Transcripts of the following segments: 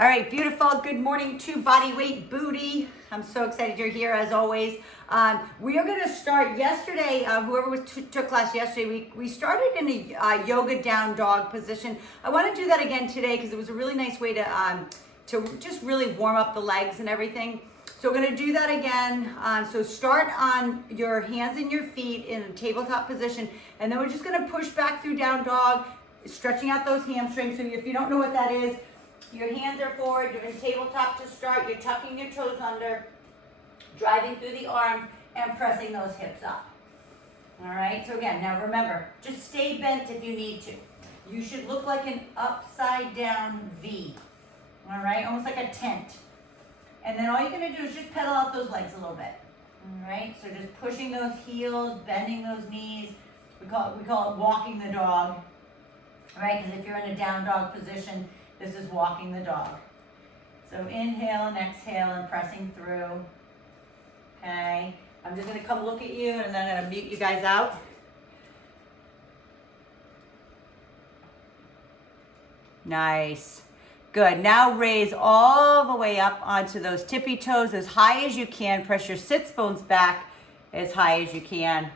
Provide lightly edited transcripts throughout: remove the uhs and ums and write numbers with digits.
All right, beautiful. Good morning to Bodyweight Booty. I'm so excited you're here as always. We are going to start yesterday. Whoever took class yesterday, we started in a yoga down dog position. I want to do that again today because it was a really nice way to just really warm up the legs and everything. So we're going to do that again. So start on your hands and your feet in a tabletop position, and then we're just going to push back through down dog, stretching out those hamstrings. So if you don't know what that is, your hands are forward, you're in tabletop to start, you're tucking your toes under, driving through the arms, and pressing those hips up. All right, so again, now remember, just stay bent if you need to. You should look like an upside down V, all right, almost like a tent. And then all you're gonna do is just pedal out those legs a little bit, all right? So just pushing those heels, bending those knees. We call it walking the dog, all right? Because if you're in a down dog position, this is walking the dog. So inhale and exhale and pressing through. Okay, I'm just gonna come look at you and then I'm gonna mute you guys out. Nice, good. Now raise all the way up onto those tippy toes as high as you can. Press your sits bones back as high as you can.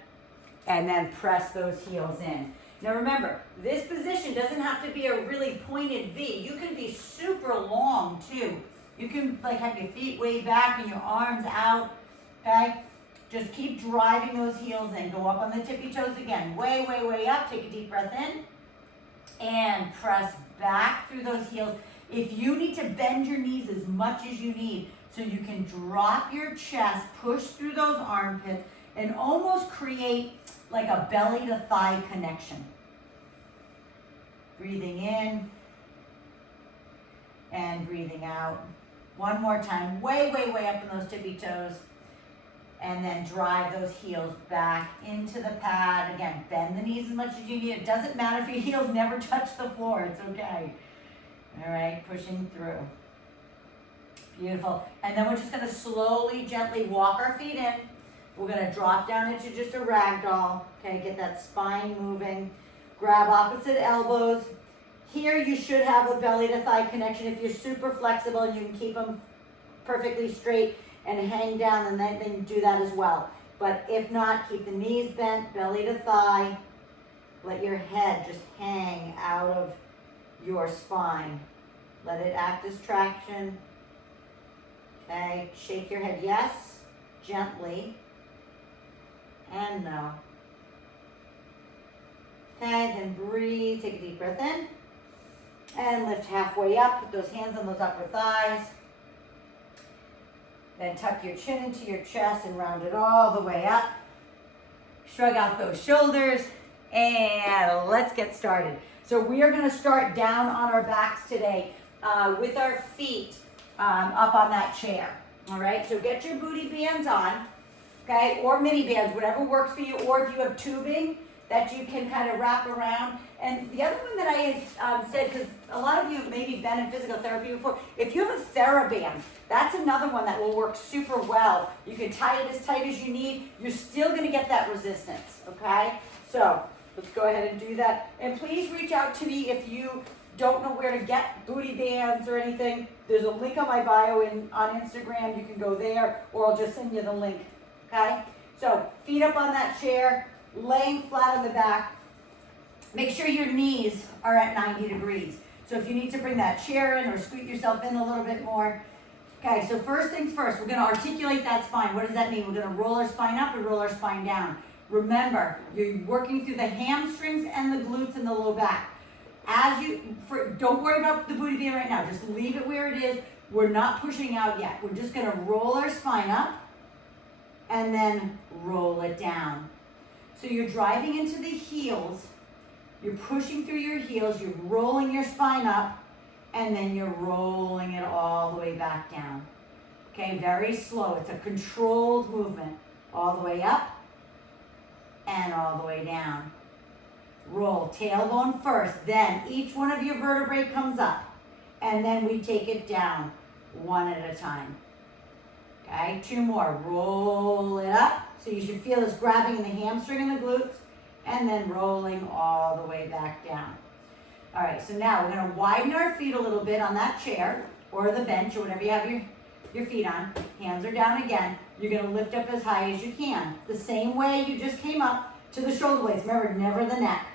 And then press those heels in. Now remember, this position doesn't have to be a really pointed V. You can be super long too. You can like have your feet way back and your arms out, okay? Just keep driving those heels in. Go up on the tippy toes again. Way, way, way up. Take a deep breath in. And press back through those heels. If you need to bend your knees as much as you need, so you can drop your chest, push through those armpits, and almost create like a belly to thigh connection. Breathing in and breathing out. One more time, way, way, way up in those tippy toes. And then drive those heels back into the pad. Again, bend the knees as much as you need. It doesn't matter if your heels never touch the floor, it's okay. All right, pushing through. Beautiful. And then we're just gonna slowly, gently walk our feet in. We're gonna drop down into just a ragdoll. Okay, get that spine moving. Grab opposite elbows. Here you should have a belly to thigh connection. If you're super flexible and you can keep them perfectly straight and hang down, and then do that as well. But if not, keep the knees bent, belly to thigh. Let your head just hang out of your spine. Let it act as traction. Okay, shake your head yes, gently, and no. Okay, then breathe, take a deep breath in, and lift halfway up, put those hands on those upper thighs. Then tuck your chin into your chest and round it all the way up. Shrug out those shoulders, and let's get started. So we are gonna start down on our backs today with our feet up on that chair, all right? So get your booty bands on, okay, or mini bands, whatever works for you, or if you have tubing that you can kind of wrap around. And the other one that I had said, because a lot of you maybe been in physical therapy before, if you have a TheraBand, that's another one that will work super well. You can tie it as tight as you need. You're still gonna get that resistance, okay? So let's go ahead and do that. And please reach out to me if you don't know where to get booty bands or anything. There's a link on my bio on Instagram. You can go there, or I'll just send you the link, okay? So feet up on that chair, laying flat on the back. Make sure your knees are at 90 degrees. So if you need to bring that chair in or scoot yourself in a little bit more. Okay, so first things first, we're gonna articulate that spine. What does that mean? We're gonna roll our spine up and roll our spine down. Remember, you're working through the hamstrings and the glutes and the low back. Don't worry about the booty band right now. Just leave it where it is. We're not pushing out yet. We're just gonna roll our spine up and then roll it down. So you're driving into the heels, you're pushing through your heels, you're rolling your spine up, and then you're rolling it all the way back down. Okay, very slow. It's a controlled movement. All the way up and all the way down. Roll, tailbone first, then each one of your vertebrae comes up, and then we take it down one at a time. Okay, two more. Roll it up. So you should feel this grabbing in the hamstring and the glutes, and then rolling all the way back down. All right, so now we're gonna widen our feet a little bit on that chair, or the bench or whatever you have your feet on. Hands are down again. You're gonna lift up as high as you can. The same way you just came up to the shoulder blades. Remember, never the neck.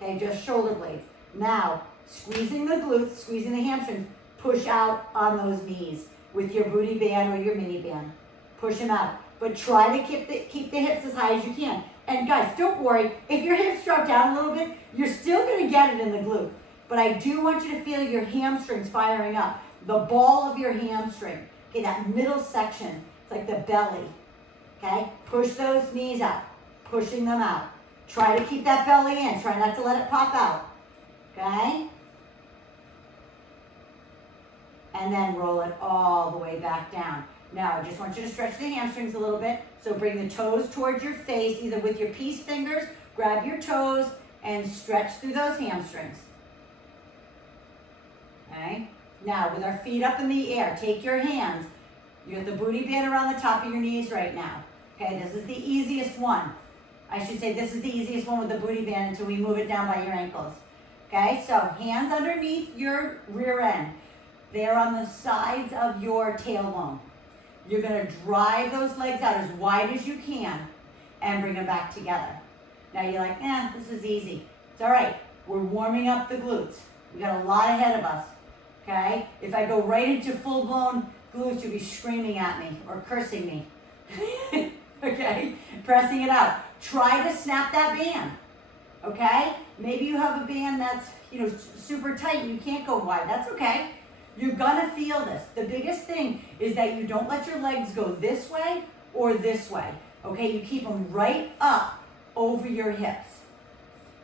Okay, just shoulder blades. Now, squeezing the glutes, squeezing the hamstrings, push out on those knees with your booty band or your mini band. Push them out. But try to keep the hips as high as you can. And guys, don't worry, if your hips drop down a little bit, you're still gonna get it in the glute. But I do want you to feel your hamstrings firing up. The ball of your hamstring. Okay, that middle section, it's like the belly. Okay, push those knees out, pushing them out. Try to keep that belly in, try not to let it pop out. Okay? And then roll it all the way back down. Now, I just want you to stretch the hamstrings a little bit. So bring the toes towards your face, either with your peace fingers, grab your toes, and stretch through those hamstrings. Okay? Now, with our feet up in the air, take your hands. You have the booty band around the top of your knees right now. Okay, this is the easiest one. I should say this is the easiest one with the booty band until we move it down by your ankles. Okay, so hands underneath your rear end. They're on the sides of your tailbone. You're gonna drive those legs out as wide as you can and bring them back together. Now you're like, this is easy. It's all right, we're warming up the glutes. We got a lot ahead of us, okay? If I go right into full-blown glutes, you'll be screaming at me or cursing me, okay? Pressing it out. Try to snap that band, okay? Maybe you have a band that's, super tight and you can't go wide. That's okay. You're gonna feel this. The biggest thing is that you don't let your legs go this way or this way, okay? You keep them right up over your hips.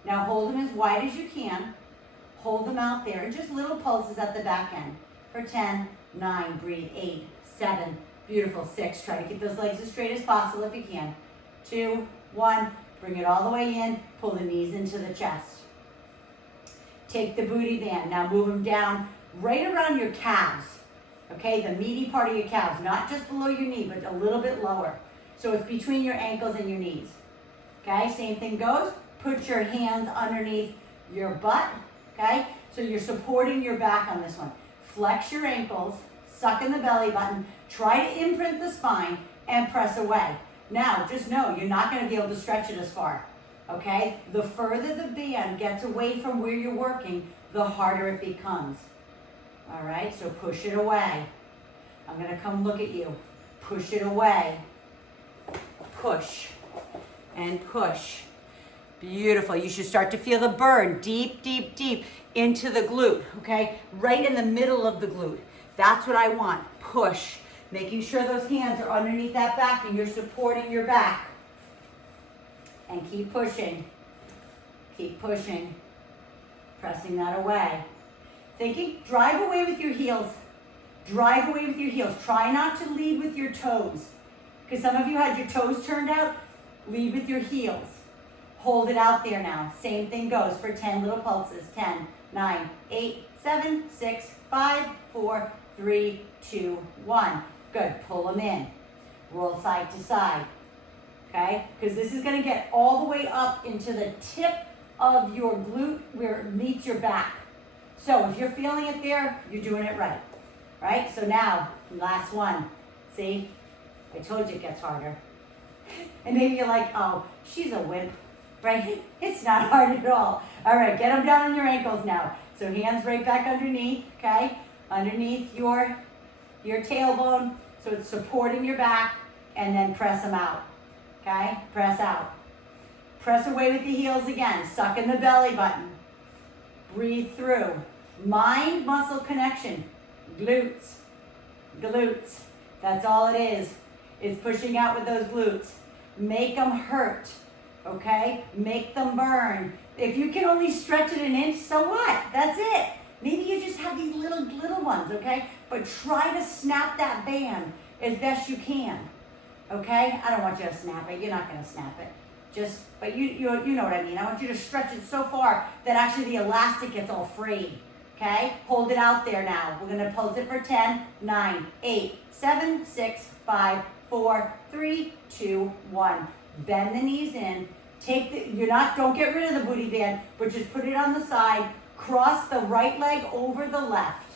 Now hold them as wide as you can. Hold them out there and just little pulses at the back end. For 10, 9, breathe, 8, 7, beautiful, 6. Try to keep those legs as straight as possible if you can. 2, 1, bring it all the way in, pull the knees into the chest. Take the booty band, now move them down right around your calves, okay? The meaty part of your calves, not just below your knee, but a little bit lower. So it's between your ankles and your knees, okay? Same thing goes, put your hands underneath your butt, okay? So you're supporting your back on this one. Flex your ankles, suck in the belly button, try to imprint the spine, and press away. Now, just know you're not gonna be able to stretch it as far, okay? The further the band gets away from where you're working, the harder it becomes. All right, so push it away. I'm gonna come look at you. Push it away. Push and push. Beautiful. You should start to feel the burn deep, deep, deep into the glute, okay? Right in the middle of the glute. That's what I want. Push. Making sure those hands are underneath that back and you're supporting your back. And keep pushing. Keep pushing. Pressing that away. Thinking, drive away with your heels. Drive away with your heels. Try not to lead with your toes. Because some of you had your toes turned out. Lead with your heels. Hold it out there now. Same thing goes for 10 little pulses. 10, 9, 8, 7, 6, 5, 4, 3, 2, 1. Good. Pull them in. Roll side to side. Okay? Because this is going to get all the way up into the tip of your glute where it meets your back. So if you're feeling it there, you're doing it right. Right? So now, last one. See? I told you it gets harder. And maybe you're like, oh, she's a wimp. Right? It's not hard at all. All right, get them down on your ankles now. So hands right back underneath, okay? Underneath your tailbone. So it's supporting your back, and then press them out. Okay? Press out. Press away with the heels again. Suck in the belly button. Breathe through. Mind-muscle connection. Glutes. Glutes. That's all it is. It's pushing out with those glutes. Make them hurt. Okay? Make them burn. If you can only stretch it an inch, so what? That's it. Maybe you just have these little ones, okay? But try to snap that band as best you can. Okay? I don't want you to snap it. You're not going to snap it. But you know what I mean. I want you to stretch it so far that actually the elastic gets all frayed. Okay? Hold it out there now. We're going to pulse it for 10, 9, 8, 7, 6, 5, 4, 3, 2, 1. Bend the knees in. Don't get rid of the booty band, but just put it on the side. Cross the right leg over the left.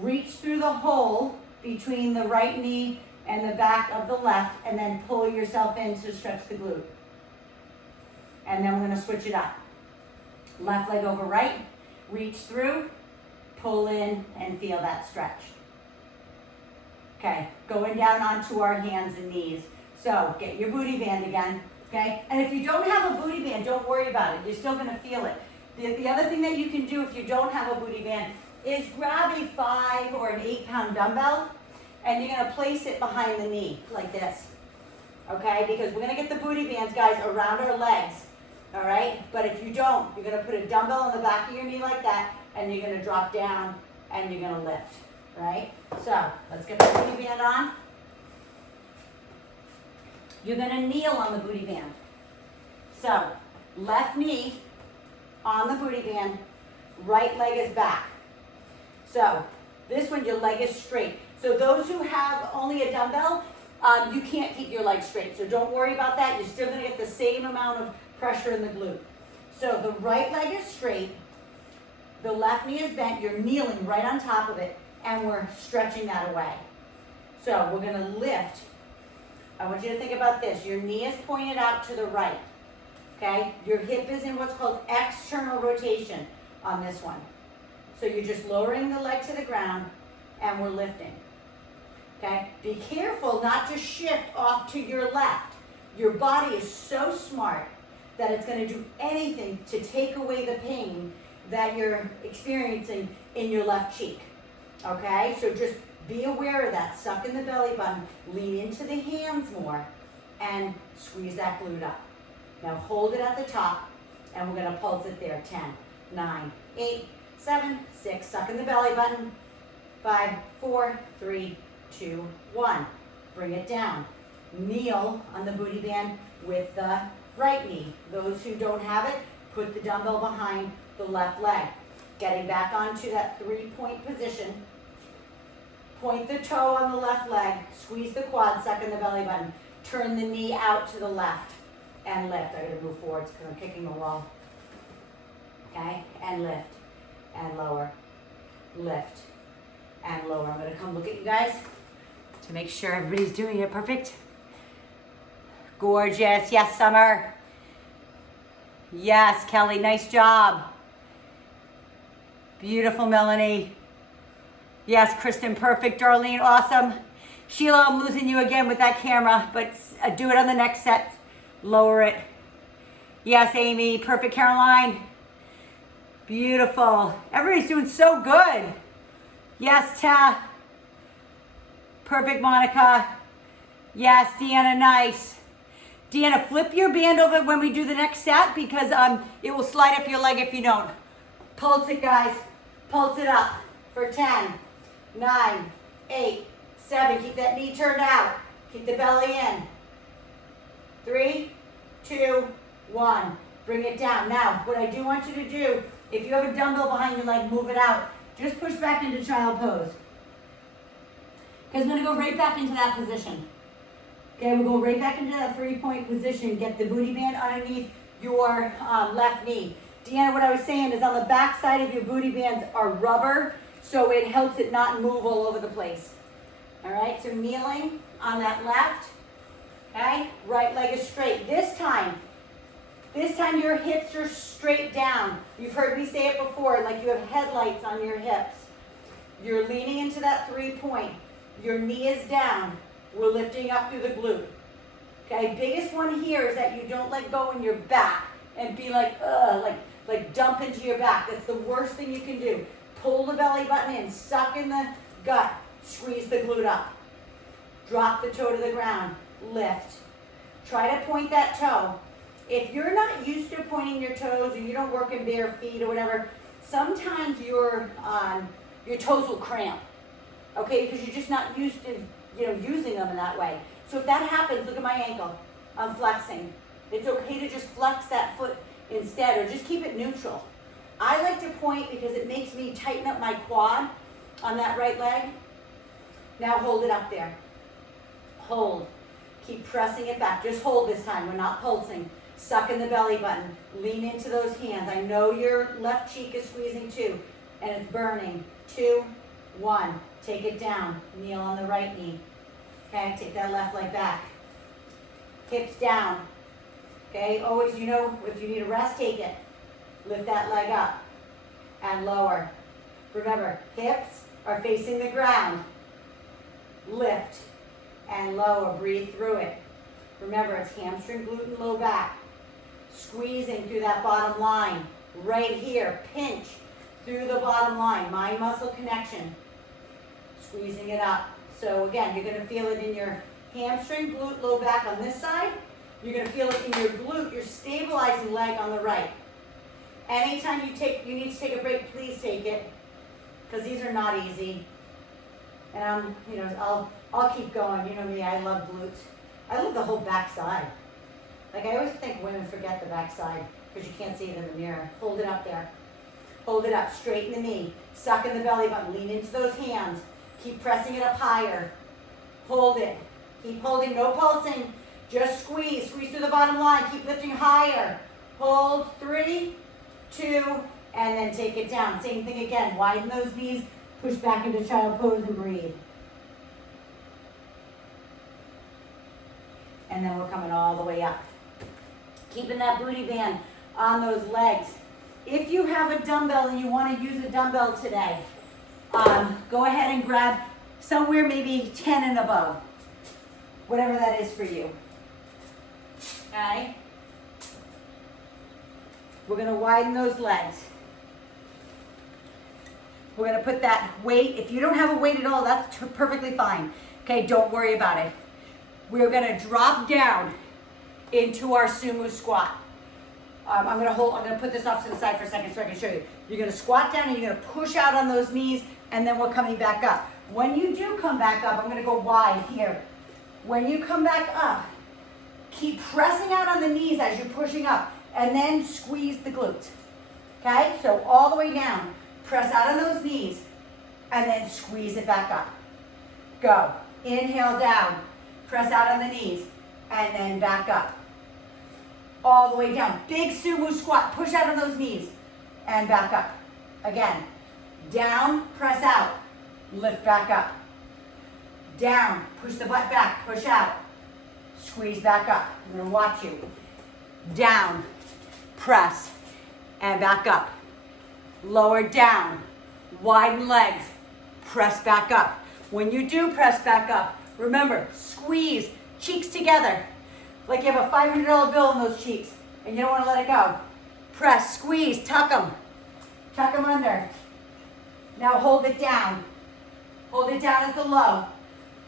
Reach through the hole between the right knee and the back of the left, and then pull yourself in to stretch the glute. And then we're gonna switch it up. Left leg over right, reach through, pull in, and feel that stretch. Okay, going down onto our hands and knees. So get your booty band again, okay? And if you don't have a booty band, don't worry about it. You're still gonna feel it. The other thing that you can do if you don't have a booty band is grab a 5 or an 8-pound dumbbell, and you're gonna place it behind the knee like this, okay? Because we're gonna get the booty bands, guys, around our legs, all right? But if you don't, you're gonna put a dumbbell on the back of your knee like that, and you're gonna drop down and you're gonna lift, right? So let's get the booty band on. You're gonna kneel on the booty band. So left knee on the booty band, right leg is back. So this one, your leg is straight. So those who have only a dumbbell, you can't keep your leg straight. So don't worry about that. You're still gonna get the same amount of pressure in the glute. So the right leg is straight, the left knee is bent, you're kneeling right on top of it, and we're stretching that away. So we're gonna lift. I want you to think about this. Your knee is pointed out to the right, okay? Your hip is in what's called external rotation on this one. So you're just lowering the leg to the ground, and we're lifting, okay? Be careful not to shift off to your left. Your body is so smart that it's gonna do anything to take away the pain that you're experiencing in your left cheek, okay? So just be aware of that. Suck in the belly button, lean into the hands more, and squeeze that glute up. Now hold it at the top, and we're gonna pulse it there. 10, 9, 8, 7, 6, suck in the belly button. 5, 4, 3, 2, 1. Bring it down. Kneel on the booty band with the right knee. Those who don't have it, put the dumbbell behind the left leg. Getting back onto that 3-point position. Point the toe on the left leg, squeeze the quad, suck in the belly button. Turn the knee out to the left and lift. I gotta move forward because I'm kicking the wall. Okay, and lift, and lower, lift, and lower. I'm gonna come look at you guys to make sure everybody's doing it perfect. Gorgeous, yes, Summer. Yes, Kelly, nice job. Beautiful, Melanie. Yes, Kristen, perfect. Darlene, awesome. Sheila, I'm losing you again with that camera, but do it on the next set. Lower it. Yes, Amy, perfect. Caroline. Beautiful. Everybody's doing so good. Yes, Ta. Perfect, Monica. Yes, Deanna, nice. Deanna, flip your band over when we do the next set because it will slide up your leg if you don't. Pulse it, guys. Pulse it up for 10, 9, 8, 7. Keep that knee turned out. Keep the belly in. 3, 2, 1. Bring it down. Now, what I do want you to do, if you have a dumbbell behind your leg, move it out. Just push back into child pose. Because I'm going to go right back into that position. Okay, we'll go right back into that 3-point position. Get the booty band underneath your left knee. Deanna, what I was saying is on the back side of your booty bands are rubber, so it helps it not move all over the place. All right, so kneeling on that left, okay? Right leg is straight. This time your hips are straight down. You've heard me say it before, like you have headlights on your hips. You're leaning into that 3-point. Your knee is down. We're lifting up through the glute. Okay, biggest one here is that you don't let go in your back and be like dump into your back. That's the worst thing you can do. Pull the belly button in, suck in the gut, squeeze the glute up. Drop the toe to the ground, lift. Try to point that toe. If you're not used to pointing your toes or you don't work in bare feet or whatever, sometimes your toes will cramp, okay, because you're just not used to using them in that way. So if that happens, look at my ankle. I'm flexing. It's okay to just flex that foot instead or just keep it neutral. I like to point because it makes me tighten up my quad on that right leg. Now hold it up there. Hold. Keep pressing it back. Just hold this time. We're not pulsing. Suck in the belly button. Lean into those hands. I know your left cheek is squeezing too, and it's burning. 2, 1. Take it down. Kneel on the right knee. Okay, take that left leg back. Hips down. Okay, always, you know, if you need a rest, take it. Lift that leg up and lower. Remember, hips are facing the ground. Lift and lower. Breathe through it. Remember, it's hamstring, glute, and low back. Squeezing through that bottom line. Right here, pinch through the bottom line. Mind muscle connection. Squeezing it up. So again, you're going to feel it in your hamstring, glute, low back on this side. You're going to feel it in your glute, your stabilizing leg on the right. Anytime you need to take a break, please take it, because these are not easy. And I'll keep going. You know me, I love glutes. I love the whole back side. Like, I always think women forget the back side because you can't see it in the mirror. Hold it up there. Hold it up. Straighten the knee. Suck in the belly button. Lean into those hands. Keep pressing it up higher. Hold it. Keep holding. No pulsing. Just squeeze. Squeeze through the bottom line. Keep lifting higher. Hold. 3, 2, and then take it down. Same thing again. Widen those knees. Push back into child pose and breathe. And then we're coming all the way up. Keeping that booty band on those legs. If you have a dumbbell and you want to use a dumbbell today, go ahead and grab somewhere maybe 10 and above. Whatever that is for you. Okay? We're going to widen those legs. We're going to put that weight. If you don't have a weight at all, that's perfectly fine. Okay, don't worry about it. We're going to drop down into our sumo squat. I'm going to put this off to the side for a second so I can show you. You're going to squat down and you're going to push out on those knees, and then we're coming back up. When you do come back up, I'm going to go wide here. When you come back up, keep pressing out on the knees as you're pushing up, and then squeeze the glutes. Okay? So all the way down. Press out on those knees, and then squeeze it back up. Go. Inhale down. Press out on the knees, and then back up. All the way down. Big sumo squat. Push out on those knees, and back up. Again. Down, press out. Lift back up. Down, push the butt back, push out. Squeeze back up. I'm going to watch you. Down, press, and back up. Lower down, widen legs, press back up. When you do press back up, remember, squeeze, cheeks together. Like you have a $500 bill in those cheeks, and you don't want to let it go. Press, squeeze, tuck them. Tuck them under. Now hold it down. Hold it down at the low.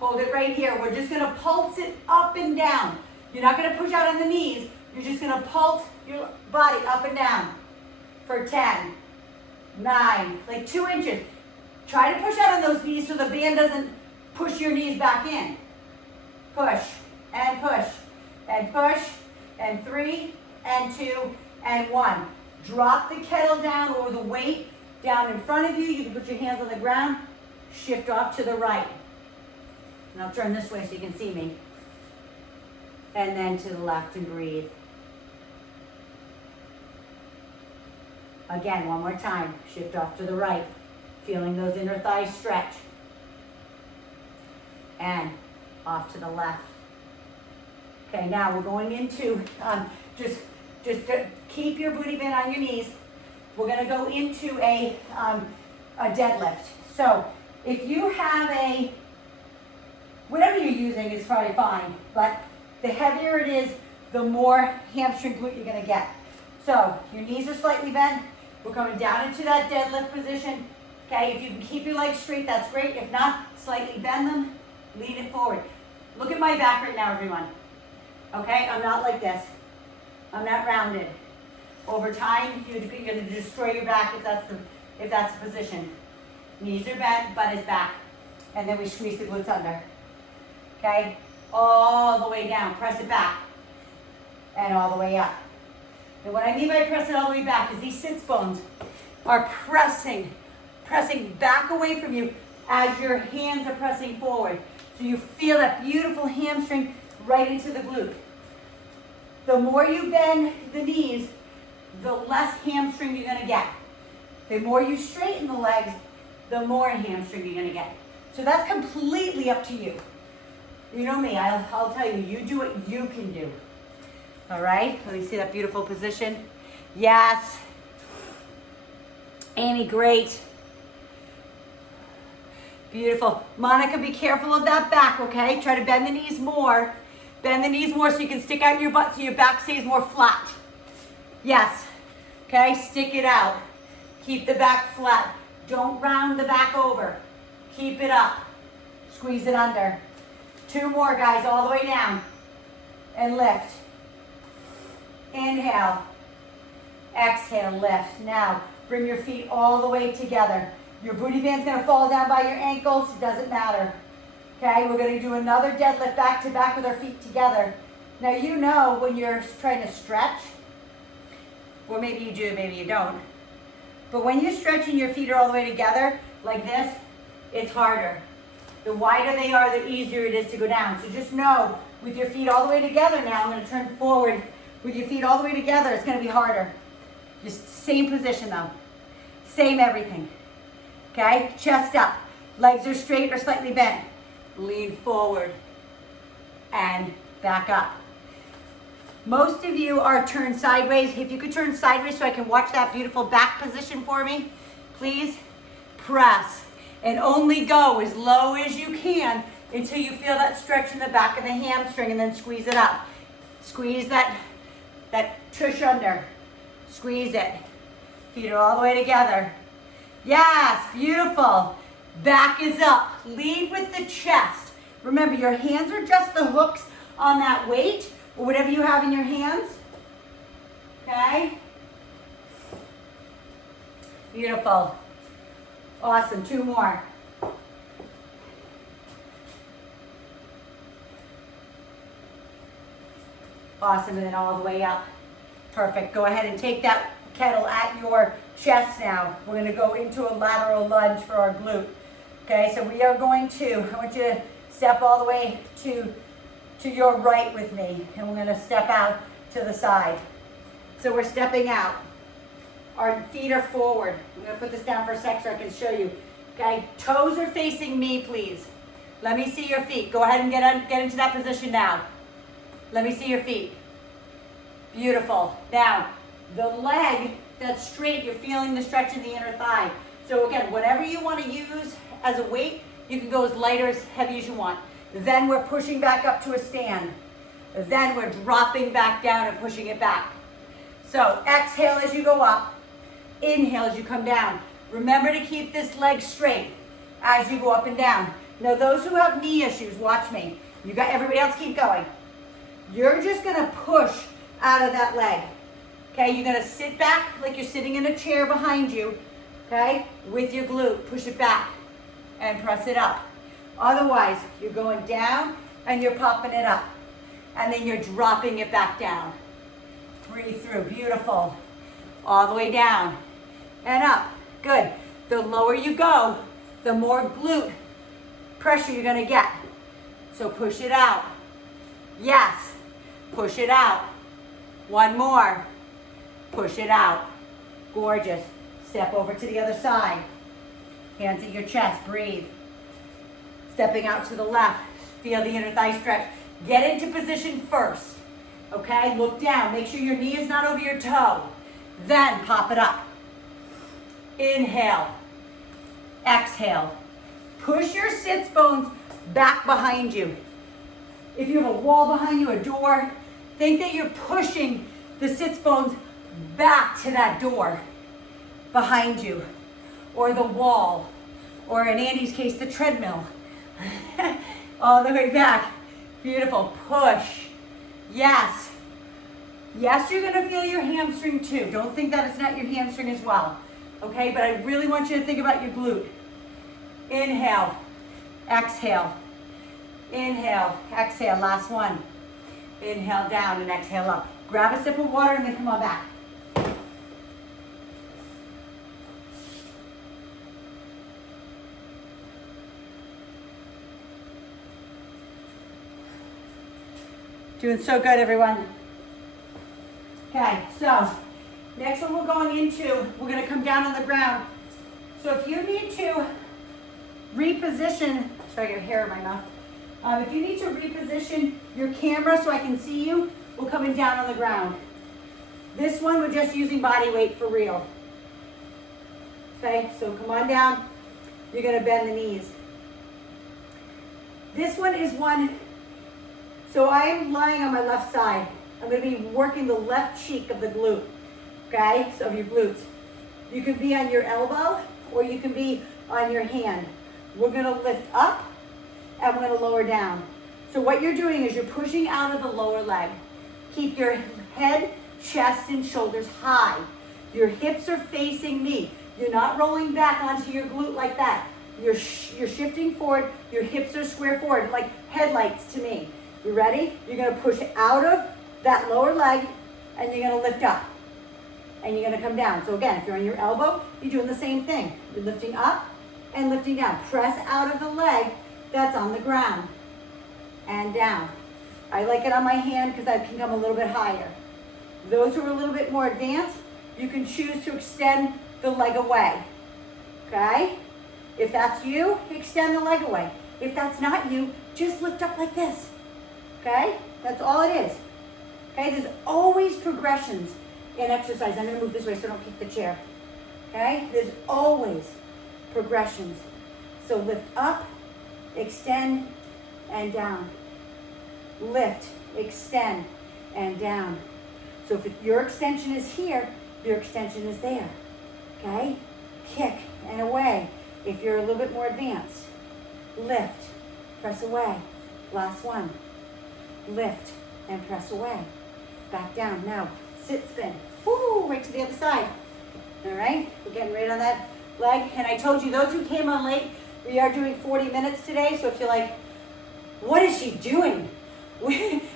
Hold it right here. We're just going to pulse it up and down. You're not going to push out on the knees. You're just going to pulse your body up and down for 10, 9, like 2 inches. Try to push out on those knees so the band doesn't push your knees back in. Push and push and push and 3 and 2 and 1. Drop the kettle down or the weight down in front of you. You can put your hands on the ground. Shift off to the right. And I'll turn this way so you can see me. And then to the left and breathe. Again, one more time. Shift off to the right. Feeling those inner thighs stretch. And off to the left. Okay, now we're going into, just to keep your booty band on your knees. We're going to go into a deadlift. So if you have whatever you're using is probably fine, but the heavier it is, the more hamstring glute you're going to get. So your knees are slightly bent. We're coming down into that deadlift position. Okay, if you can keep your legs straight, that's great. If not, slightly bend them, lean it forward. Look at my back right now, everyone. Okay, I'm not like this. I'm not rounded. Over time, you're going to destroy your back if that's the position. Knees are bent, butt is back. And then we squeeze the glutes under. Okay, all the way down. Press it back. And all the way up. And what I mean by press it all the way back is these sits bones are pressing back away from you as your hands are pressing forward. So you feel that beautiful hamstring right into the glute. The more you bend the knees, the less hamstring you're going to get. The more you straighten the legs, the more hamstring you're gonna get. So that's completely up to you. You know me, I'll tell you, you do what you can do. All right, let me see that beautiful position. Yes. Amy, great. Beautiful. Monica, be careful of that back, okay? Try to bend the knees more. Bend the knees more so you can stick out your butt so your back stays more flat. Yes. Okay, stick it out. Keep the back flat. Don't round the back over. Keep it up. Squeeze it under. 2 more, guys, all the way down. And lift. Inhale. Exhale, lift. Now, bring your feet all the way together. Your booty band's gonna fall down by your ankles. It doesn't matter. Okay, we're gonna do another deadlift back to back with our feet together. Now, you know when you're trying to stretch, or maybe you do, maybe you don't. But when you're stretching, your feet are all the way together, like this, it's harder. The wider they are, the easier it is to go down. So just know, with your feet all the way together now, I'm gonna turn forward. With your feet all the way together, it's gonna be harder. Just same position though. Same everything. Okay, chest up. Legs are straight or slightly bent. Lean forward and back up. Most of you are turned sideways. If you could turn sideways so I can watch that beautiful back position for me, please. Press and only go as low as you can until you feel that stretch in the back of the hamstring, and then squeeze it up. Squeeze that tush under. Squeeze it. Feet are all the way together. Yes, beautiful. Back is up. Lead with the chest. Remember, your hands are just the hooks on that weight or whatever you have in your hands. Okay? Beautiful. Awesome. 2 more. Awesome. And then all the way up. Perfect. Go ahead and take that kettle at your chest now. We're going to go into a lateral lunge for our glute. Okay, so we are going to, I want you to step all the way to your right with me, and we're going to step out to the side. So we're stepping out. Our feet are forward. I'm going to put this down for a sec so I can show you. Okay, toes are facing me, please. Let me see your feet. Go ahead and get into that position now. Let me see your feet. Beautiful. Now, the leg that's straight, you're feeling the stretch in the inner thigh. So again, whatever you want to use as a weight, you can go as light or as heavy as you want. Then we're pushing back up to a stand. Then we're dropping back down and pushing it back. So exhale as you go up. Inhale as you come down. Remember to keep this leg straight as you go up and down. Now those who have knee issues, watch me. You got everybody else keep going. You're just gonna push out of that leg. Okay, you're gonna sit back like you're sitting in a chair behind you, okay, with your glute. Push it back and press it up. Otherwise, you're going down and you're popping it up. And then you're dropping it back down. Breathe through, beautiful. All the way down and up, good. The lower you go, the more glute pressure you're gonna get. So push it out. Yes, push it out. 1 more. Push it out. Gorgeous. Step over to the other side. Hands at your chest. Breathe. Stepping out to the left. Feel the inner thigh stretch. Get into position first. Okay? Look down. Make sure your knee is not over your toe. Then pop it up. Inhale. Exhale. Push your sits bones back behind you. If you have a wall behind you, a door, think that you're pushing the sits bones back to that door behind you, or the wall, or in Andy's case, the treadmill. All the way back. Beautiful. Push. Yes. Yes, you're gonna feel your hamstring too. Don't think that it's not your hamstring as well. Okay, but I really want you to think about your glute. Inhale. Exhale. Inhale. Exhale. Last one. Inhale down and exhale up. Grab a sip of water and then come on back. Doing so good, everyone. Okay, so next one we're going into, we're gonna come down on the ground So if you need to reposition, sorry, I got hair in my mouth. If you need to reposition your camera so I can see you, we're coming down on the ground. This one, we're just using body weight for real. Okay, so come on down. You're gonna bend the knees. This one is one, so I'm lying on my left side. I'm gonna be working the left cheek of the glute, okay, so of your glutes. You can be on your elbow or you can be on your hand. We're gonna lift up and we're gonna lower down. So what you're doing is you're pushing out of the lower leg. Keep your head, chest, and shoulders high. Your hips are facing me. You're not rolling back onto your glute like that. You're shifting forward, your hips are square forward, like headlights to me. You ready? You're gonna push out of that lower leg and you're gonna lift up. And you're gonna come down. So again, if you're on your elbow, you're doing the same thing. You're lifting up and lifting down. Press out of the leg that's on the ground and down. I like it on my hand because I can come a little bit higher. Those who are a little bit more advanced, you can choose to extend the leg away, okay? If that's you, extend the leg away. If that's not you, just lift up like this, okay? That's all it is, okay? There's always progressions in exercise. I'm gonna move this way so I don't kick the chair, okay? There's always progressions. So lift up, extend, and down. Lift, extend, and down. So if your extension is here, your extension is there, okay? Kick and away. If you're a little bit more advanced, lift, press away. Last one. Lift and press away. Back down. Now, sit spin. Woo, right to the other side. All right, we're getting right on that leg. And I told you, those who came on late, we are doing 40 minutes today. So if you're like, what is she doing?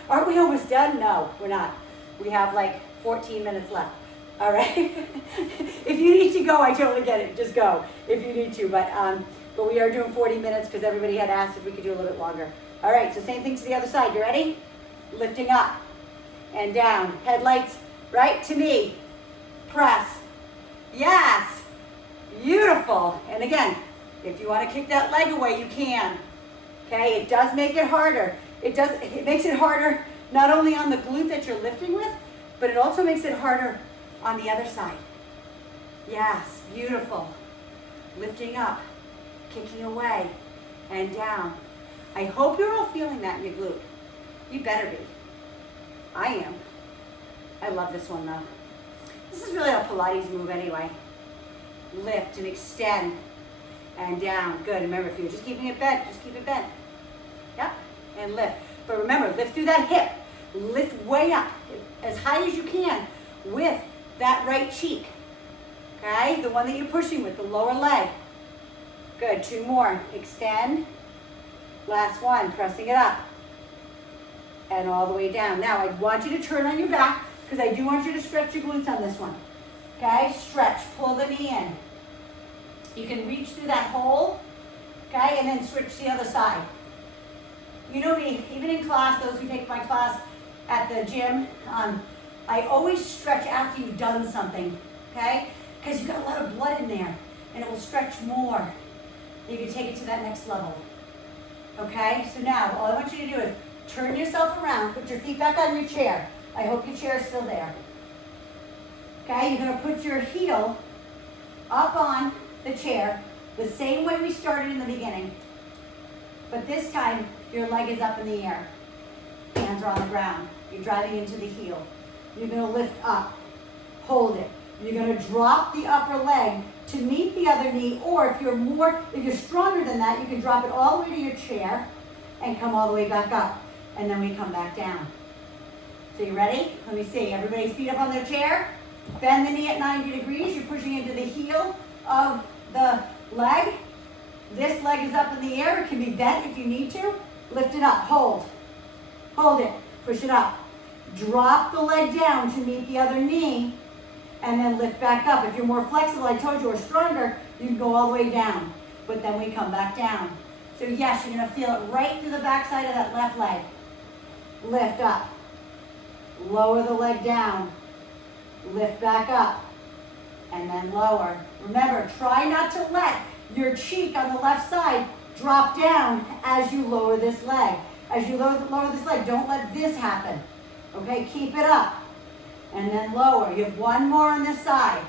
Aren't we almost done? No, we're not. We have like 14 minutes left. All right. If you need to go, I totally get it. Just go if you need to. But we are doing 40 minutes because everybody had asked if we could do a little bit longer. All right. So same thing to the other side. You ready? Lifting up and down. Headlights right to me. Press. Yes. Beautiful. And again, if you want to kick that leg away, you can. Okay. It does make it harder. It makes it harder not only on the glute that you're lifting with, but it also makes it harder on the other side. Yes, beautiful. Lifting up, kicking away, and down. I hope you're all feeling that in your glute. You better be. I am. I love this one though. This is really a Pilates move anyway. Lift and extend and down. Good. Remember, if you're just keeping it bent, just keep it bent. Yep. And lift. But remember, lift through that hip. Lift way up as high as you can with that right cheek. Okay? The one that you're pushing with, the lower leg. Good. 2 more. Extend. Last one. Pressing it up. And all the way down. Now, I want you to turn on your back because I do want you to stretch your glutes on this one. Okay? Stretch. Pull the knee in. You can reach through that hole. Okay? And then switch to the other side. You know me, even in class, those who take my class at the gym, I always stretch after you've done something, okay? Because you've got a lot of blood in there, and it will stretch more. You can take it to that next level, okay? So now, all I want you to do is turn yourself around, put your feet back on your chair. I hope your chair is still there. Okay, you're gonna put your heel up on the chair, the same way we started in the beginning. But this time, your leg is up in the air. Hands are on the ground. You're driving into the heel. You're gonna lift up, hold it. You're gonna drop the upper leg to meet the other knee, or if you're stronger than that, you can drop it all the way to your chair and come all the way back up. And then we come back down. So you ready? Let me see. Everybody's feet up on their chair. Bend the knee at 90 degrees. You're pushing into the heel of the leg. This leg is up in the air. It can be bent if you need to. Lift it up. Hold. Hold it. Push it up. Drop the leg down to meet the other knee. And then lift back up. If you're more flexible, I told you, or stronger, you can go all the way down. But then we come back down. So yes, you're going to feel it right through the backside of that left leg. Lift up. Lower the leg down. Lift back up. and then lower. Remember, try not to let your cheek on the left side drop down as you lower this leg. As you lower this leg, don't let this happen. Okay, keep it up. And then lower. You have one more on this side.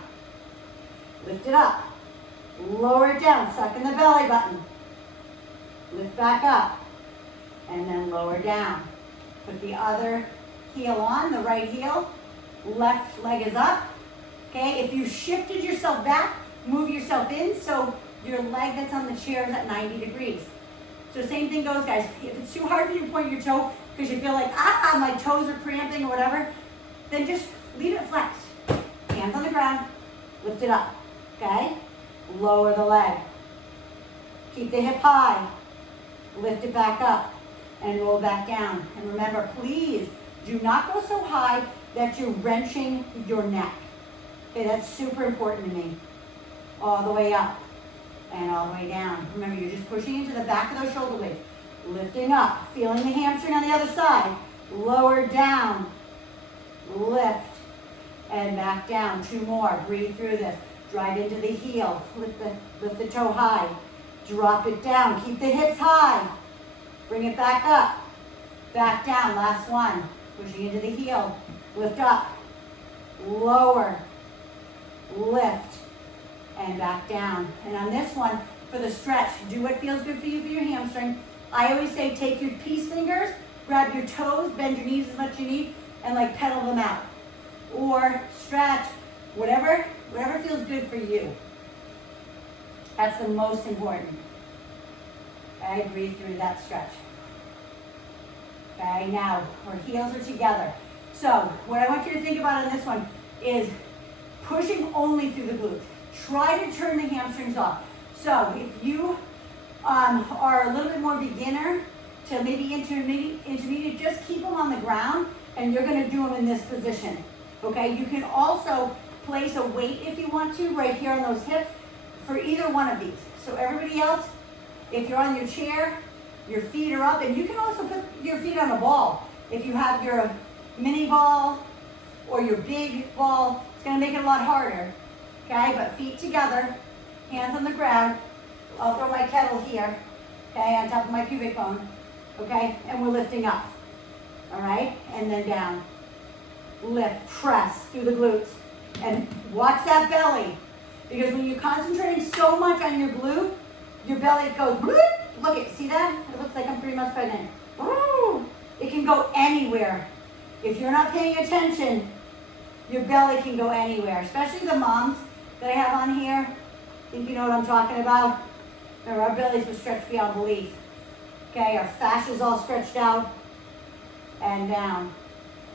Lift it up. Lower it down, suck in the belly button. Lift back up. And then lower down. Put the other heel on, the right heel. Left leg is up. Okay, if you shifted yourself back, move yourself in so your leg that's on the chair is at 90 degrees. So same thing goes, guys. If it's too hard for you to point your toe because you feel like, my toes are cramping or whatever, then just leave it flexed. Hands on the ground, lift it up, okay? Lower the leg. Keep the hip high. Lift it back up and roll back down. And remember, please do not go so high that you're wrenching your neck. Okay, that's super important to me. All the way up and all the way down. Remember, you're just pushing into the back of those shoulder blades. Lifting up, feeling the hamstring on the other side. Lower down, lift, and back down. 2 more, breathe through this. Drive into the heel, lift the toe high. Drop it down, keep the hips high. Bring it back up, back down, last one. Pushing into the heel, lift up, lower, lift, and back down. And on this one, for the stretch, do what feels good for you for your hamstring. I always say take your peace fingers, grab your toes, bend your knees as much as you need, and like pedal them out. Or stretch, whatever feels good for you. That's the most important. Okay, breathe through that stretch. Okay, now our heels are together. So what I want you to think about in this one is pushing only through the glutes. Try to turn the hamstrings off. So if you are a little bit more beginner to maybe intermediate, just keep them on the ground and you're going to do them in this position. Okay, you can also place a weight if you want to right here on those hips for either one of these. So everybody else, if you're on your chair, your feet are up, and you can also put your feet on a ball. If you have your mini ball or your big ball, it's going to make it a lot harder. Okay, but feet together, hands on the ground. I'll throw my kettle here, okay, on top of my pubic bone, okay, and we're lifting up, all right, and then down. Lift, press through the glutes, and watch that belly, because when you're concentrating so much on your glute, your belly goes, bloop. Look it, see that? It looks like I'm 3 months pregnant. Woo! It can go anywhere. If you're not paying attention, your belly can go anywhere, especially the moms that I have on here. I think you know what I'm talking about. Remember, our bellies will stretch beyond belief. Okay, our fascia's all stretched out and down.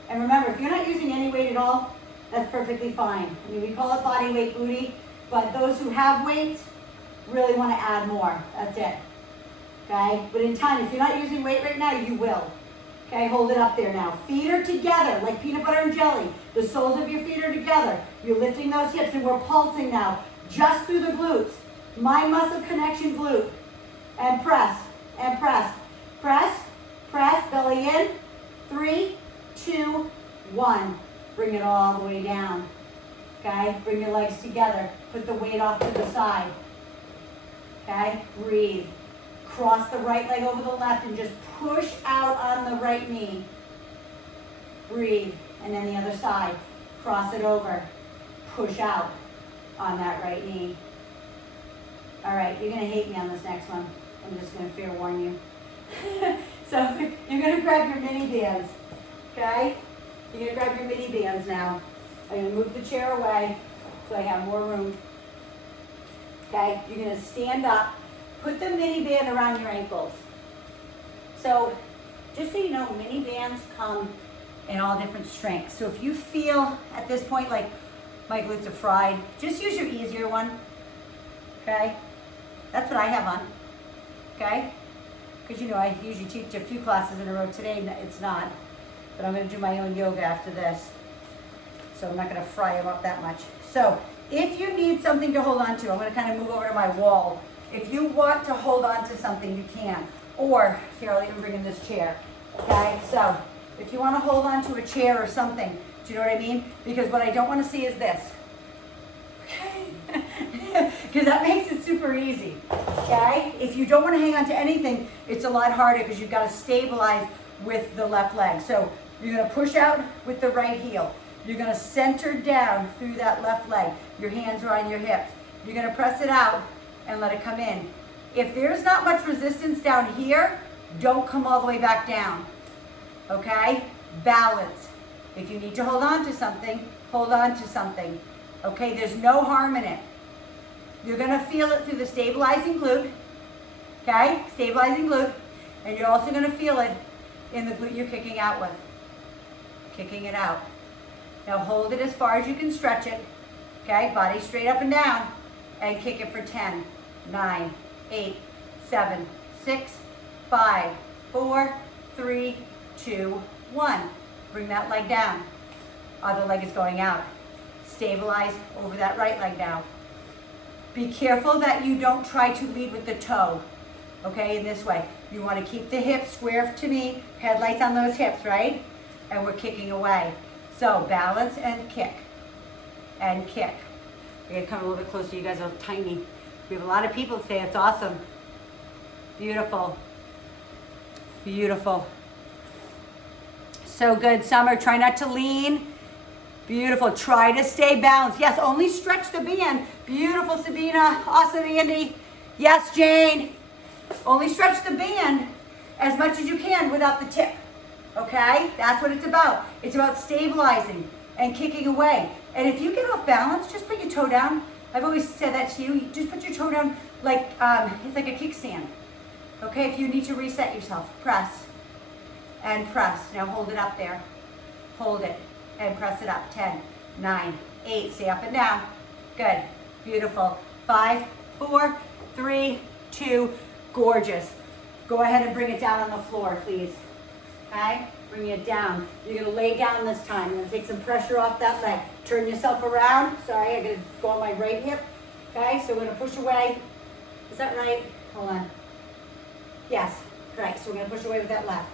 And remember, if you're not using any weight at all, that's perfectly fine. I mean, we call it body weight booty, but those who have weights really want to add more. That's it. Okay, but in time, if you're not using weight right now, you will. Okay, hold it up there now. Feet are together like peanut butter and jelly. The soles of your feet are together. You're lifting those hips and we're pulsing now just through the glutes. Mind muscle connection glute. And press, and press. Press, press, belly in. 3, 2, 1. Bring it all the way down. Okay, bring your legs together. Put the weight off to the side. Okay, breathe. Cross the right leg over the left and just push out on the right knee. Breathe. And then the other side. Cross it over. Push out on that right knee. All right, you're going to hate me on this next one. I'm just going to fair warn you. So you're going to grab your mini bands. Okay? You're going to grab your mini bands now. I'm going to move the chair away so I have more room. Okay? You're going to stand up. Put the mini band around your ankles. So just so you know, mini bands come in all different strengths. So if you feel at this point like my glutes are fried, just use your easier one. Okay? That's what I have on. Okay? Because you know I usually teach a few classes in a row. Today it's not. But I'm going to do my own yoga after this. So I'm not going to fry them up that much. So if you need something to hold on to, I'm going to kind of move over to my wall. If you want to hold on to something, you can. Or, here, I'll even bring in this chair. Okay, so if you want to hold on to a chair or something, do you know what I mean? Because what I don't want to see is this. because that makes it super easy, okay? If you don't want to hang on to anything, it's a lot harder because you've got to stabilize with the left leg. So you're going to push out with the right heel. You're going to center down through that left leg. Your hands are on your hips. You're going to press it out and let it come in. If there's not much resistance down here, don't come all the way back down, okay? Balance. If you need to hold on to something, hold on to something, okay? There's no harm in it. You're gonna feel it through the stabilizing glute, okay? Stabilizing glute, and you're also gonna feel it in the glute you're kicking out with. Kicking it out. Now hold it as far as you can stretch it, okay? Body straight up and down, and kick it for 10, 9, 8, 7, 6, 5, 4, 3, 2, 1. Bring that leg down. Other leg is going out. Stabilize over that right leg now. Be careful that you don't try to lead with the toe, okay, in this way. You want to keep the hips square to me, headlights on those hips, right? And we're kicking away. So balance and kick, and kick. We're gonna come a little bit closer, you guys are tiny. We have a lot of people say it's awesome. Beautiful, beautiful. So good, Summer, try not to lean. Beautiful, try to stay balanced. Yes, only stretch the band. Beautiful, Sabina, awesome, Andy. Yes, Jane. Only stretch the band as much as you can without the tip, okay? That's what it's about. It's about stabilizing and kicking away. And if you get off balance, just put your toe down. I've always said that to you. Just put your toe down like, it's like a kickstand. Okay, if you need to reset yourself, press and press. Now hold it up there. Hold it and press it up. 10, 9, 8, stay up and down. Good, beautiful. 5, 4, 3, 2, gorgeous. Go ahead and bring it down on the floor, please. Okay, bring it down. You're gonna lay down this time. You're gonna take some pressure off that leg. Turn yourself around. Sorry, I'm gonna go on my right hip. Okay, so we're gonna push away. Is that right? Hold on. Yes, correct. So we're gonna push away with that left.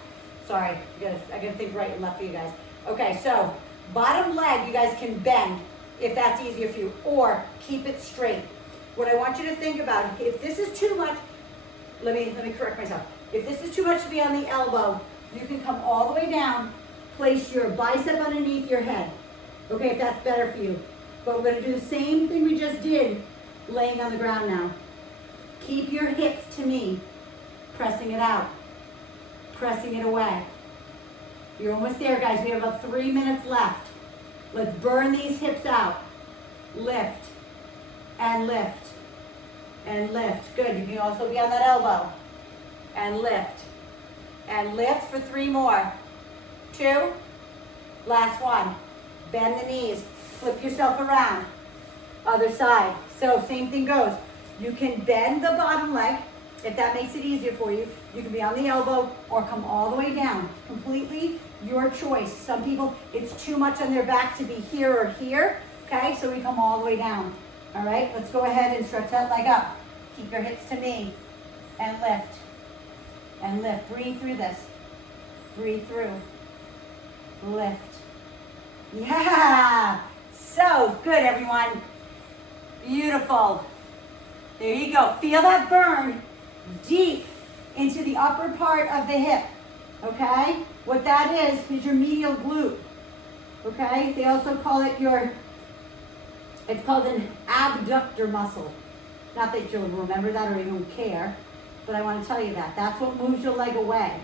Sorry, I gotta think right and left for you guys. Okay, so bottom leg, you guys can bend if that's easier for you, or keep it straight. What I want you to think about, if this is too much, let me correct myself. If this is too much to be on the elbow, you can come all the way down, place your bicep underneath your head. Okay, if that's better for you. But we're gonna do the same thing we just did, laying on the ground now. Keep your hips to me, pressing it out, pressing it away. You're almost there, guys. We have about 3 minutes left. Let's burn these hips out. Lift and lift and lift. Good. You can also be on that elbow. And lift. And lift for 3 more. 2. Last one. Bend the knees. Flip yourself around. Other side. So same thing goes. You can bend the bottom leg if that makes it easier for you. You can be on the elbow or come all the way down. Completely your choice. Some people, it's too much on their back to be here or here. Okay, so we come all the way down. All right, let's go ahead and stretch that leg up. Keep your hips to me and lift. And lift. Breathe through this. Breathe through. Lift. Yeah! So good, everyone. Beautiful. There you go. Feel that burn deep into the upper part of the hip. Okay? What that is your medial glute. Okay? They also call it it's called an abductor muscle. Not that you'll remember that or even care, but I want to tell you that. That's what moves your leg away.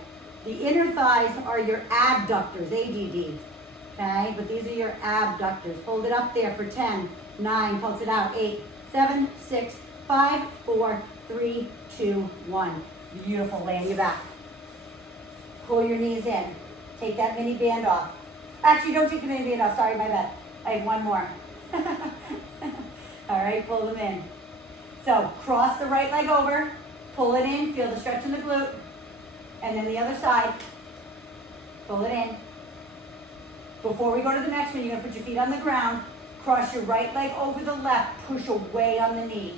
The inner thighs are your abductors, ADD. Okay? But these are your abductors. Hold it up there for 10, 9, pulse it out, 8, 7, 6, 5, 4, 3, 2, 1. Beautiful. Lay on your back. Pull your knees in. Take that mini band off. Actually, don't take the mini band off. Sorry, my bad. I have one more. All right, pull them in. So cross the right leg over. Pull it in. Feel the stretch in the glute. And then the other side. Pull it in. Before we go to the next one, you're going to put your feet on the ground. Cross your right leg over the left. Push away on the knee.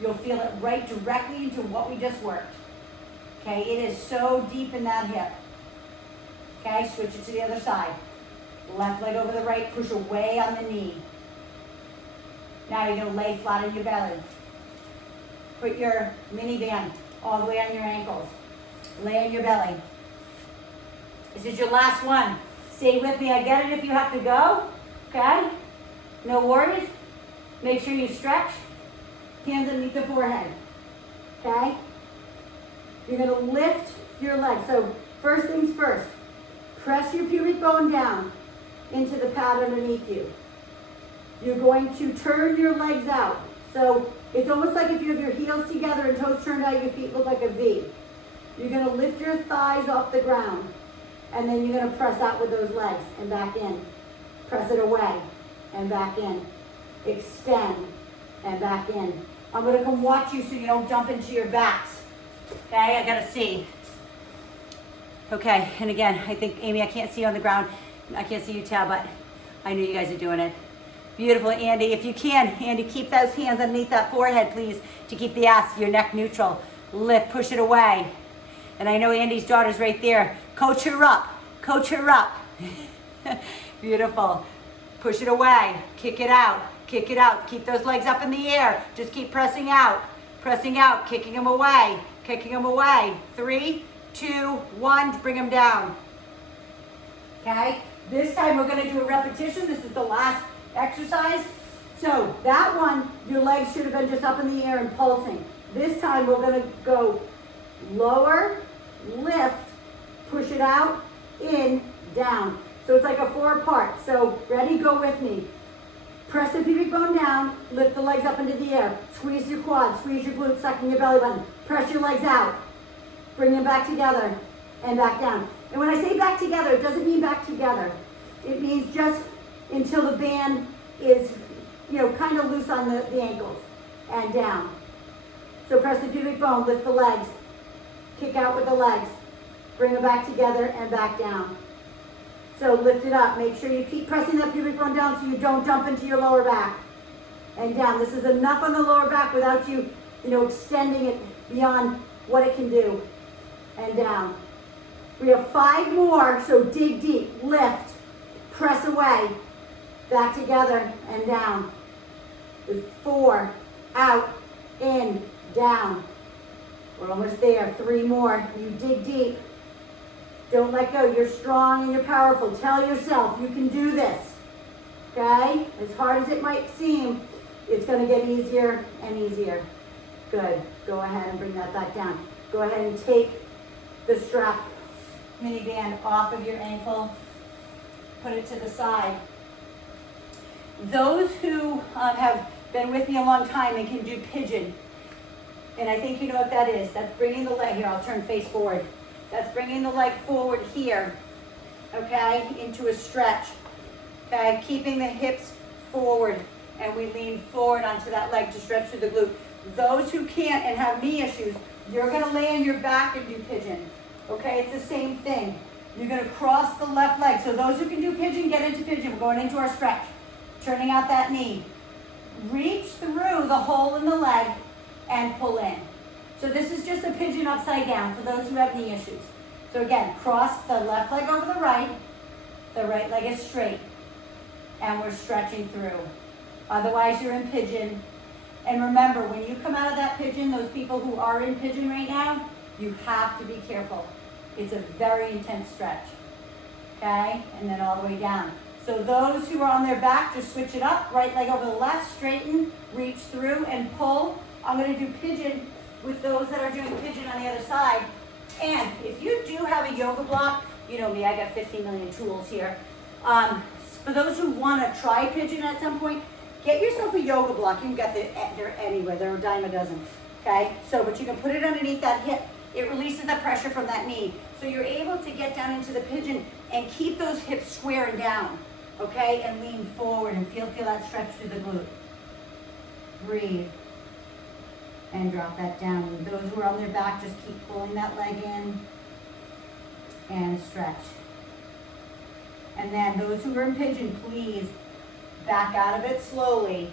You'll feel it right directly into what we just worked. Okay, it is so deep in that hip. Okay, switch it to the other side. Left leg over the right, push away on the knee. Now you're going to lay flat on your belly. Put your mini band all the way on your ankles. Lay on your belly. This is your last one. Stay with me. I get it if you have to go. Okay? No worries. Make sure you stretch. Hands underneath the forehead. Okay? You're going to lift your legs. So first things first. Press your pubic bone down into the pad underneath you. You're going to turn your legs out. So it's almost like if you have your heels together and toes turned out, your feet look like a V. You're going to lift your thighs off the ground. And then you're going to press out with those legs and back in. Press it away and back in. Extend and back in. I'm going to come watch you so you don't dump into your backs. Okay, I got to see. Okay, and again, I think, Amy, I can't see you on the ground. I can't see you, Tab, but I know you guys are doing it. Beautiful, Andy. If you can, Andy, keep those hands underneath that forehead, please, to keep the ass, your neck neutral. Lift, push it away. And I know Andy's daughter's right there. Coach her up. Coach her up. Beautiful. Push it away. Kick it out. Kick it out. Keep those legs up in the air. Just keep pressing out. Pressing out. Kicking them away. Kicking them away. 3, 2, 1. Bring them down. Okay? This time we're going to do a repetition. This is the last exercise. So that one, your legs should have been just up in the air and pulsing. This time we're going to go lower, lift, push it out, in, down. So it's like a 4-part. So ready? Go with me. Press the pubic bone down, lift the legs up into the air, squeeze your quads, squeeze your glutes, suck in your belly button. Press your legs out. Bring them back together and back down. And when I say back together, it doesn't mean back together. It means just until the band is, kind of loose on the ankles and down. So press the pubic bone, lift the legs, kick out with the legs, bring them back together and back down. So lift it up. Make sure you keep pressing that pubic bone down so you don't dump into your lower back. And down. This is enough on the lower back without you, extending it beyond what it can do. And down. We have 5 more, so dig deep. Lift. Press away. Back together and down. There's 4. Out. In. Down. We're almost there. 3 more. You dig deep. Don't let go. You're strong and you're powerful. Tell yourself you can do this. Okay? As hard as it might seem, it's going to get easier and easier. Good. Go ahead and bring that back down. Go ahead and take the strap mini band off of your ankle. Put it to the side. Those who have been with me a long time and can do pigeon, and I think you know what that is. That's bringing the leg here. I'll turn face forward. That's bringing the leg forward here, okay, into a stretch, okay, keeping the hips forward, and we lean forward onto that leg to stretch through the glute. Those who can't and have knee issues, you're going to lay on your back and do pigeon, okay? It's the same thing. You're going to cross the left leg. So those who can do pigeon, get into pigeon. We're going into our stretch, turning out that knee. Reach through the hole in the leg and pull in. So this is just a pigeon upside down for those who have knee issues. So again, cross the left leg over the right leg is straight, and we're stretching through. Otherwise, you're in pigeon. And remember, when you come out of that pigeon, those people who are in pigeon right now, you have to be careful. It's a very intense stretch, okay? And then all the way down. So those who are on their back, just switch it up. Right leg over the left, straighten, reach through, and pull. I'm going to do pigeon with those that are doing pigeon on the other side. And if you do have a yoga block, you know me, I got 50 million tools here. For those who want to try pigeon at some point, get yourself a yoga block. You can get they're anywhere. They're a dime a dozen. Okay? So, but you can put it underneath that hip. It releases the pressure from that knee. So you're able to get down into the pigeon and keep those hips square and down. Okay? And lean forward and feel that stretch through the glute. Breathe. And drop that down. And those who are on their back, just keep pulling that leg in and stretch. And then those who are in pigeon, please back out of it slowly.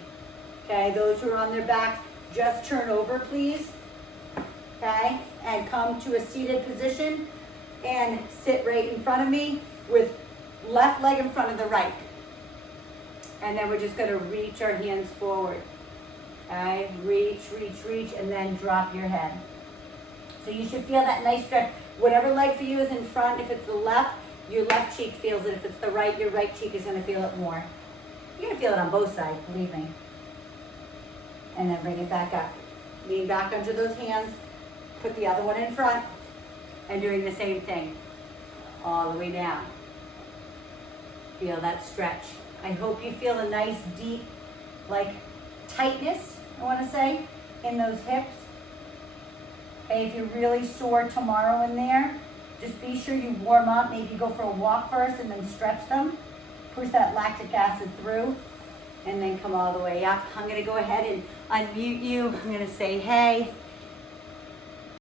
Okay, those who are on their back, just turn over, please. Okay, and come to a seated position and sit right in front of me with left leg in front of the right. And then we're just going to reach our hands forward. All right, reach, reach, reach, and then drop your head. So you should feel that nice stretch. Whatever leg for you is in front. If it's the left, your left cheek feels it. If it's the right, your right cheek is gonna feel it more. You're gonna feel it on both sides, believe me. And then bring it back up. Lean back under those hands. Put the other one in front. And doing the same thing. All the way down. Feel that stretch. I hope you feel a nice deep, like tightness, I wanna say, in those hips. Okay, if you're really sore tomorrow in there, just be sure you warm up. Maybe go for a walk first and then stretch them. Push that lactic acid through and then come all the way up. I'm gonna go ahead and unmute you. I'm gonna say, hey.